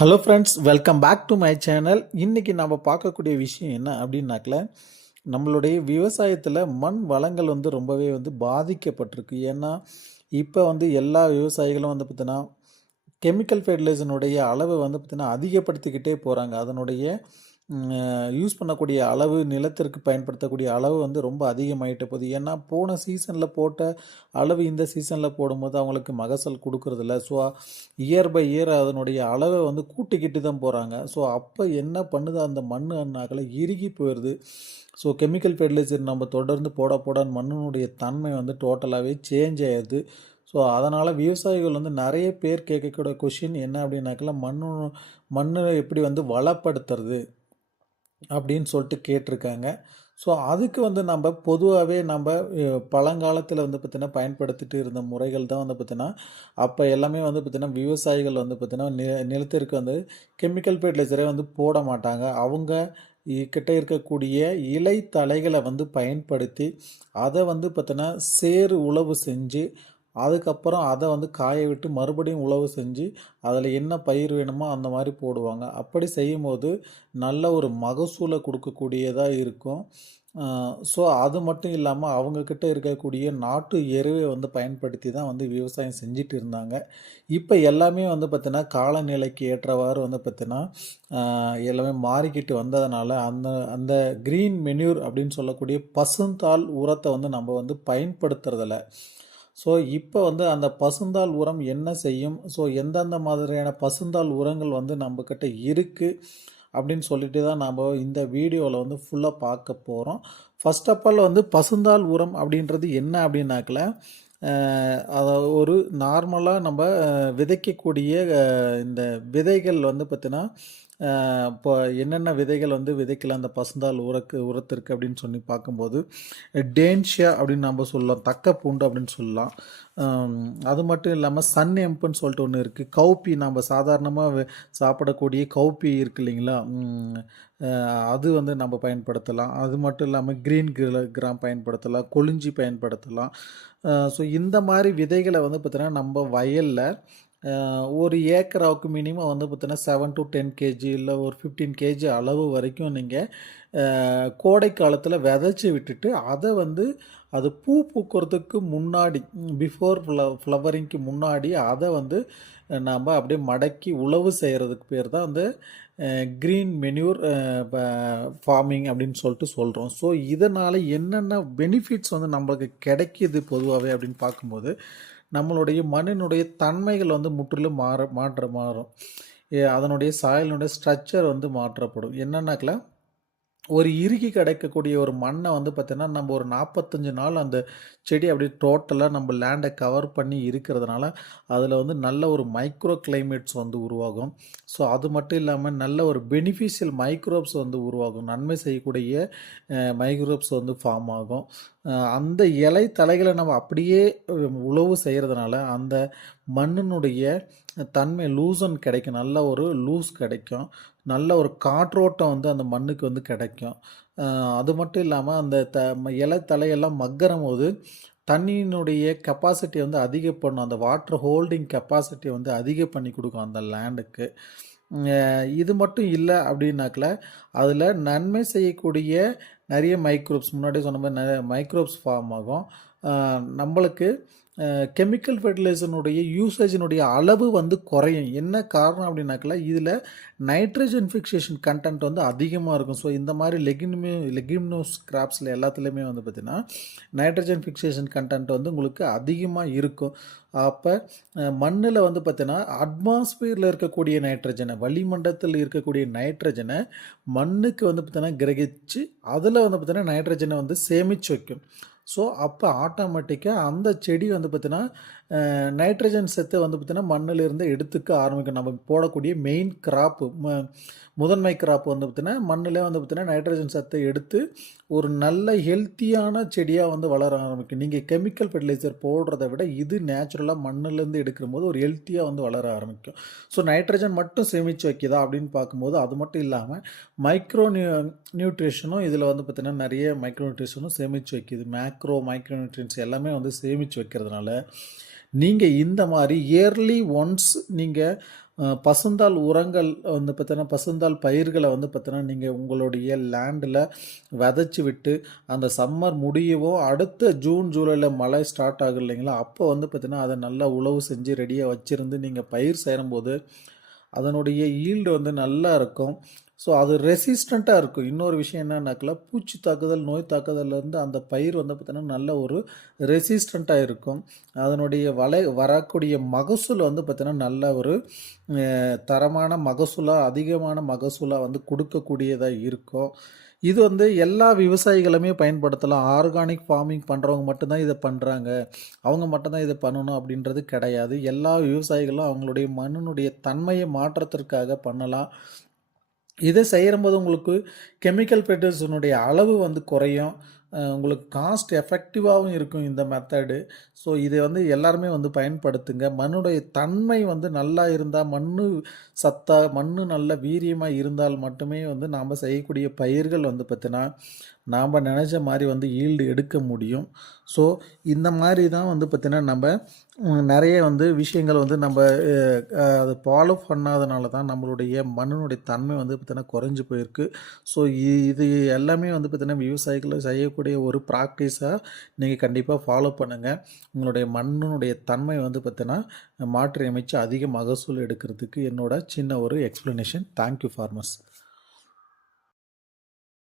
Hello friends, welcome back to my channel. இன்றைக்கி நம்ம பார்க்கக்கூடிய விஷயம் என்ன அப்படின்னாக்கல, நம்மளுடைய விவசாயத்தில் மண் வளங்கள் ரொம்பவே பாதிக்கப்பட்டிருக்கு. ஏன்னா இப்போ எல்லா விவசாயிகளும் பார்த்தீங்கன்னா கெமிக்கல் ஃபெர்டிலைசனுடைய அளவை பார்த்தீங்கன்னா அதிகப்படுத்திக்கிட்டே போகிறாங்க. அதனுடைய யூஸ் பண்ணக்கூடிய அளவு, நிலத்திற்கு பயன்படுத்தக்கூடிய அளவு ரொம்ப அதிகமாகிட்ட போகுது. ஏன்னா போன சீசனில் போட்ட அளவு இந்த சீசனில் போடும்போது அவங்களுக்கு மகசூல் கொடுக்கறதில்ல. ஸோ இயர் பை இயர் அதனுடைய அளவை கூட்டிக்கிட்டு தான் போகிறாங்க. ஸோ அப்போ என்ன பண்ணுது, அந்த மண் அண்ணாக்களை இறுகி போயிடுது. ஸோ கெமிக்கல் ஃபெர்டிலைசர் நம்ம தொடர்ந்து போட போட மண்ணினுடைய தன்மை டோட்டலாகவே சேஞ்ச் ஆயிடுது. ஸோ அதனால் விவசாயிகள் நிறைய பேர் கேட்கக்கூடிய கொஷின் என்ன அப்படின்னாக்கல, மண்ணை எப்படி வளப்படுத்துறது அப்படின்னு சொல்லிட்டு கேட்டிருக்காங்க. ஸோ அதுக்கு நம்ம பொதுவாகவே பழங்காலத்தில் பார்த்திங்கன்னா பயன்படுத்திட்டு இருந்த முறைகள் தான் பார்த்திங்கன்னா அப்போ எல்லாமே பார்த்திங்கன்னா விவசாயிகள் பார்த்திங்கன்னா நிலத்திற்கு கெமிக்கல் ஃபெர்டிலைசரை போட மாட்டாங்க. அவங்க கிட்ட இருக்கக்கூடிய இலை தலைகளை பயன்படுத்தி அதை பார்த்தீங்கன்னா சேறு உழவு செஞ்சு அதுக்கப்புறம் அதை காய விட்டு மறுபடியும் உழவு செஞ்சு அதில் என்ன பயிர் வேணுமோ அந்த மாதிரி போடுவாங்க. அப்படி செய்யும்போது நல்ல ஒரு மகசூலை கொடுக்கக்கூடியதாக இருக்கும். ஸோ அது மட்டும் இல்லாமல் அவங்கக்கிட்ட இருக்கக்கூடிய நாட்டு எருவை பயன்படுத்தி தான் விவசாயம் செஞ்சுட்டு இருந்தாங்க. இப்போ எல்லாமே பார்த்தீங்கன்னா காலநிலைக்கு ஏற்றவாறு பார்த்தீங்கன்னா எல்லாமே மாறிக்கிட்டு வந்ததுனால அந்த அந்த க்ரீன் மென்யூர் அப்படின்னு சொல்லக்கூடிய பசுந்தாள் உரத்தை நம்ம பயன்படுத்துறதில்ல. ஸோ இப்போ அந்த பசுந்தாள் உரம் என்ன செய்யும், ஸோ எந்தெந்த மாதிரியான பசுந்தாள் உரங்கள் நம்மக்கிட்ட இருக்குது அப்படின்னு சொல்லிட்டு தான் நாம் இந்த வீடியோவில் ஃபுல்லாக பார்க்க போகிறோம். ஃபர்ஸ்ட் ஆஃப் ஆல் பசுந்தாள் உரம் அப்படின்றது என்ன அப்படின்னாக்கல, அதை ஒரு நார்மலாக நம்ம விதைக்கக்கூடிய இந்த விதைகள் பார்த்திங்கன்னா இப்போ என்னென்ன விதைகள் விதைக்கலாம் அந்த பசுந்தாள் உரத்திற்கு அப்படின்னு சொல்லி பார்க்கும்போது டேன்ஷியா அப்படின்னு நம்ம சொல்லலாம், தக்க பூண்டு அப்படின்னு சொல்லலாம். அது மட்டும் இல்லாமல் சன் எம்புன்னு சொல்லிட்டு ஒன்று இருக்குது. கௌப்பி, நம்ம சாதாரணமாக சாப்பிடக்கூடிய கௌப்பி இருக்குது இல்லைங்களா, அது நம்ம பயன்படுத்தலாம். அது மட்டும் இல்லாமல் க்ரீன் கிராம் பயன்படுத்தலாம், கொளிஞ்சி பயன்படுத்தலாம். ஸோ இந்த மாதிரி விதைகளை பார்த்தீங்கன்னா நம்ம வயலில் ஒரு ஏக்கராவுக்கு மினிமம் பார்த்தீங்கன்னா 7 to 10 kg இல்லை ஒரு 15 kg அளவு வரைக்கும் நீங்கள் கோடை காலத்தில் விதைச்சி விட்டுட்டு அதை அது பூ பூக்கிறதுக்கு முன்னாடி, பிஃபோர் ஃப்ளவரிங்க்கு முன்னாடி அதை நாம் அப்படியே மடக்கி உழவு செய்கிறதுக்கு பேர் தான் க்ரீன் மென்யூர் ஃபார்மிங் அப்படின்னு சொல்லிட்டு சொல்கிறோம். ஸோ இதனால் என்னென்ன பெனிஃபிட்ஸ் நம்மளுக்கு கிடைக்கிது பொதுவாகவே அப்படின்னு பார்க்கும்போது, நம்மளுடைய மண்ணினுடைய தன்மைகள் முற்றிலும் மாறும். அதனுடைய சாயலினுடைய ஸ்ட்ரக்சர் மாற்றப்படும். என்னன்னாக்கல, ஒரு இறுகி கிடைக்கக்கூடிய ஒரு மண்ணை பார்த்தீங்கன்னா நம்ம ஒரு 45 நாள் அந்த செடி அப்படியே டோட்டலாக நம்ம லேண்டை கவர் பண்ணி இருக்கிறதுனால அதில் நல்ல ஒரு மைக்ரோ கிளைமேட்ஸ் உருவாகும். ஸோ அது மட்டும் இல்லாமல் நல்ல ஒரு பெனிஃபிஷியல் மைக்ரோப்ஸ் உருவாகும். நன்மை செய்யக்கூடிய மைக்ரோப்ஸ் ஃபார்ம் ஆகும். அந்த இலை தலைகளை நம்ம அப்படியே உழவு செய்கிறதுனால அந்த மண்ணினுடைய தன்மை லூசன் கிடைக்கும், நல்ல ஒரு லூஸ் கிடைக்கும், நல்ல ஒரு காற்றோட்டம் அந்த மண்ணுக்கு கிடைக்கும். அது மட்டும் இல்லாமல் அந்த இலை தலையெல்லாம் மக்கிற போது தண்ணியினுடைய கெப்பாசிட்டி அதிகம் பண்ணும். அந்த வாட்டர் ஹோல்டிங் கெப்பாசிட்டி அதிகம் பண்ணி கொடுக்கும் அந்த லேண்டுக்கு. இது மட்டும் இல்லை அப்படின்னாக்கல, அதில் நன்மை செய்யக்கூடிய நிறைய மைக்ரோப்ஸ், முன்னாடி சொன்ன மாதிரி நிறைய மைக்ரோப்ஸ் ஃபார்ம் ஆகும். நம்மளுக்கு கெமிக்கல் ஃபெர்டிலைசனுடைய யூசேஜினுடைய அளவு குறையும். என்ன காரணம் அப்படின்னாக்கல, இதில் நைட்ரஜன் ஃபிக்சேஷன் கண்டென்ட் அதிகமாக இருக்கும். ஸோ இந்த மாதிரி லெகிமினோஸ் கிராப்ஸில் எல்லாத்துலேயுமே பார்த்திங்கன்னா நைட்ரஜன் ஃபிக்சேஷன் கண்டென்ட் உங்களுக்கு அதிகமாக இருக்கும். அப்போ மண்ணில் பார்த்திங்கன்னா அட்மாஸ்பியரில் இருக்கக்கூடிய நைட்ரஜனை, வளிமண்டலத்தில் இருக்கக்கூடிய நைட்ரஜனை மண்ணுக்கு பார்த்திங்கன்னா கிரகிச்சு அதில் பார்த்திங்கன்னா நைட்ரஜனை சேமித்து வைக்கும். ஸோ அப்போ ஆட்டோமேட்டிக்காக அந்த செடி பார்த்திங்கன்னா நைட்ரஜன் சத்தை பார்த்திங்கன்னா மண்ணிலிருந்து எடுத்துக்க ஆரம்பிக்கும். நம்ம போடக்கூடிய மெயின் கிராப்பு, முதன்மை கிராப் பார்த்திங்கன்னா மண்ணில் பார்த்திங்கன்னா நைட்ரஜன் சத்தை எடுத்து ஒரு நல்ல ஹெல்த்தியான செடியாக வளர ஆரம்பிக்கும். நீங்கள் கெமிக்கல் ஃபெர்டிலைசர் போடுறத விட இது நேச்சுரலாக மண்ணிலேருந்து எடுக்கிற போது ஒரு ஹெல்த்தியாக வளர ஆரம்பிக்கும். ஸோ நைட்ரஜன் மட்டும் சேமித்து வைக்கிதா அப்படின்னு பார்க்கும்போது அது மட்டும் இல்லாமல் மைக்ரோ நியூட்ரிஷனும் இதில் பார்த்திங்கன்னா நிறைய மைக்ரோ நியூட்ரிஷனும் சேமித்து வைக்கிது. மைக்ரோ நியூட்ரியன்ஸ் எல்லாமே சேமித்து வைக்கிறதுனால நீங்கள் இந்த மாதிரி இயர்லி ஒன்ஸ் நீங்கள் பசுந்தாள் உரங்கள் வந்து பார்த்தீங்கன்னா, பசுந்தாள் பயிர்கள வந்து பார்த்தீங்கன்னா, நீங்க உங்களுடைய லேண்டில விதைச்சு விட்டு, அந்த சம்மர் முடியவும் அடுத்த ஜூன், ஜூலைல மழை ஸ்டார்ட் ஆகும் இல்லைங்களா? அப்போ வந்து பார்த்தீங்கன்னா, அத நல்லா உழவு செஞ்சு ரெடியா வச்சிருந்து நீங்க பயிர் செய்யும்போது, அதனுடைய ஈல்டு வந்து நல்லா இருக்கும். ஸோ அது ரெசிஸ்டண்ட்டா இருக்கும். இன்னொரு விஷயம் என்னன்னாக்கா, பூச்சி தாக்குதல், நோய் தாக்குதல்லேருந்து அந்த பயிர் வந்து பார்த்தீங்கன்னா, நல்ல ஒரு ரெசிஸ்டண்ட்டா இருக்கும். அதனுடைய வரக்கூடிய மகசூல் வந்து பார்த்தீங்கன்னா, நல்ல ஒரு தரமான மகசூலா, அதிகமான மகசூலா வந்து கொடுக்கக்கூடியதா இருக்கும். இது வந்து எல்லா விவசாயிகளுமே பயன்படுத்தலாம். ஆர்கானிக் ஃபார்மிங் பண்றவங்க மட்டும் தான் இத பண்றாங்க. அவங்க மட்டும் தான் இத பண்ணணும் அப்படின்றது கிடையாது. எல்லா விவசாயிகளும் அவங்களுடைய மண்ணினுடைய தன்மைய மாற்றத்திற்காக பண்ணலாம். இத செய்யும்போது உங்களுக்கு கெமிக்கல் ஃபெர்டிலைசர்னுடைய அளவு வந்து குறையும். உங்களுக்கு காஸ்ட் எஃபெக்டிவாவும் இருக்கும் இந்த மெத்தடு. ஸோ இத வந்து எல்லாருமே வந்து பயன்படுத்துங்க. மண்ணுடைய தன்மை வந்து நல்லா இருந்தா, சத்தா, மண்ணு நல்ல வீரியமா இருந்தால் மட்டுமே வந்து நாம செய்யக்கூடிய பயிர்கள் வந்து பார்த்தீங்கன்னா, நாம நெனச்ச மாரி வந்து ஈல்டு எடுக்க முடியும். ஸோ இந்த மாரி தான் வந்து பார்த்தீங்கன்னா, நம்ப நெறைய வந்து விஷயங்கள் வந்து நம்ப அத ஃபாலோ பண்ணாதனால தான் நம்மளுடைய மண்ணினுடைய தன்மை வந்து பார்த்தீங்கன்னா குறைஞ்சு போயிருக்கு. ஸோ இது எல்லாமே வந்து பார்த்தீங்கன்னா, விவசாயிகள் செய்யக்கூடிய ஒரு ப்ராக்டிஸா நீங்க கண்டிப்பா ஃபாலோ பண்ணுங்க. உங்களுடைய மண்ணினுடைய தன்மை வந்து பார்த்தீங்கன்னா, மாற்றி அமைச்சு அதிக மகசூல் எடுக்கிறதுக்கு என்னோட சின்ன ஒரு எக்ஸ்ப்ளனேஷன். Thank you farmers.